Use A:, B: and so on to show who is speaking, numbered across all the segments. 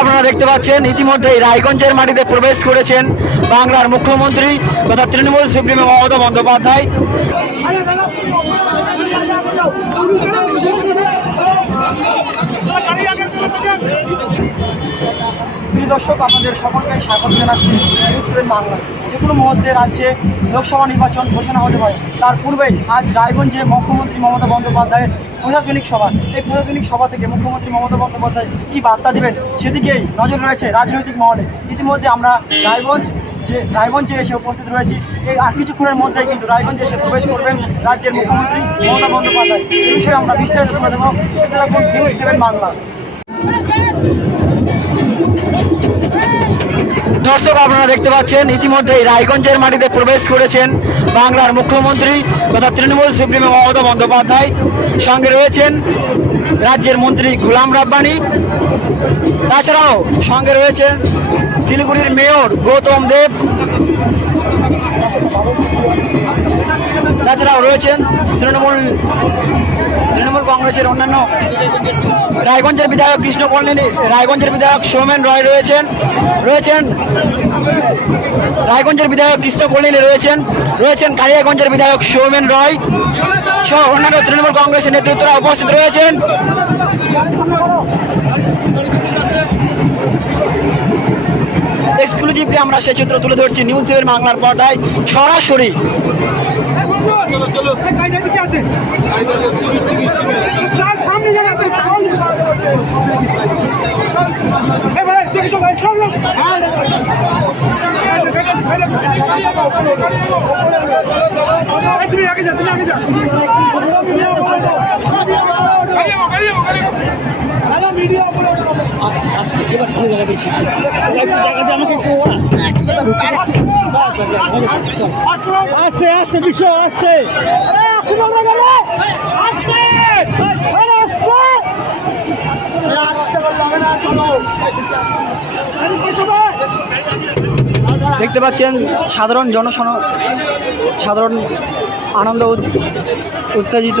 A: আপনারা দেখতে পাচ্ছেন ইতিমধ্যেই রায়গঞ্জের মাটিতে প্রবেশ করেছেন বাংলার মুখ্যমন্ত্রী তথা তৃণমূল সুপ্রিমো মমতা বন্দ্যোপাধ্যায়।
B: দর্শক, আপনাদের সকলকে স্বাগত জানাচ্ছি উত্তরের বাংলা। যে কোনো মুহূর্তে রাজ্যে লোকসভা নির্বাচন ঘোষণা হতে পারে। তার পূর্বেই আজ রায়গঞ্জে মুখ্যমন্ত্রী মমতা বন্দ্যোপাধ্যায়ের প্রশাসনিক সভা। এই প্রশাসনিক সভা থেকে মুখ্যমন্ত্রী মমতা বন্দ্যোপাধ্যায় কী বার্তা দেবেন সেদিকেই নজর রয়েছে রাজনৈতিক মহলে। ইতিমধ্যে আমরা রায়গঞ্জ যে, রায়গঞ্জে এসে উপস্থিত রয়েছি। এই আর কিছুক্ষণের মধ্যেই কিন্তু রায়গঞ্জে এসে প্রবেশ করবেন রাজ্যের মুখ্যমন্ত্রী মমতা বন্দ্যোপাধ্যায়। এই বিষয়ে আমরা বিস্তারিত তুলে দেবো দেখতে থাকুন নিউজ সেভেন বাংলা
A: দর্শক, আপনারা দেখতে পাচ্ছেন, ইতিমধ্যেই রায়গঞ্জের মাটিতে প্রবেশ করেছেন বাংলার মুখ্যমন্ত্রী তথা তৃণমূল সুপ্রিমো মমতা বন্দ্যোপাধ্যায়। সঙ্গে রয়েছেন রাজ্যের মন্ত্রী গুলাম রাব্বানি। তাছাড়াও সঙ্গে রয়েছেন শিলিগুড়ির মেয়র গৌতম দেব। তাছাড়াও রয়েছেন তৃণমূল কংগ্রেসের অন্যান্য রায়গঞ্জের বিধায়ক কৃষ্ণ কল্যাণী রায়গঞ্জের বিধায়ক সৌমেন রয় রয়েছেন রয়েছেন রায়গঞ্জের বিধায়ক কৃষ্ণ কল্যাণী রয়েছেন রয়েছেন কালিয়াগঞ্জের বিধায়ক সৌমেন রয় সহ অন্যান্য তৃণমূল কংগ্রেসের নেতৃত্বরা উপস্থিত রয়েছেন। এক্সক্লুসিভলি আমরা সে চিত্র তুলে ধরছি নিউজ সেভেন বাংলার পর্দায়। সরাসরি
C: সামনে চলো। চলো তুমি আগে যা তুমি আগে যা। আস্তে আস্তে বিশ্ব আস্তে আস্তে আস্তে না চলো
A: দেখতে পাচ্ছেন সাধারণ জনসন সাধারণ আনন্দ উত্তেজিত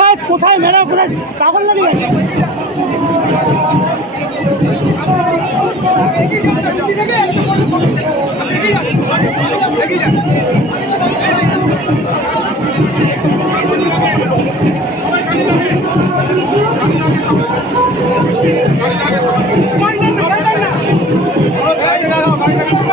C: কোথায় কোথায় মেলা করে পাগল লাগে Thank you.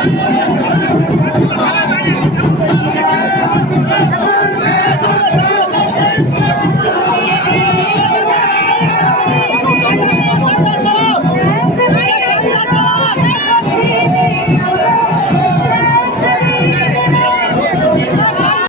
C: ハハハハ!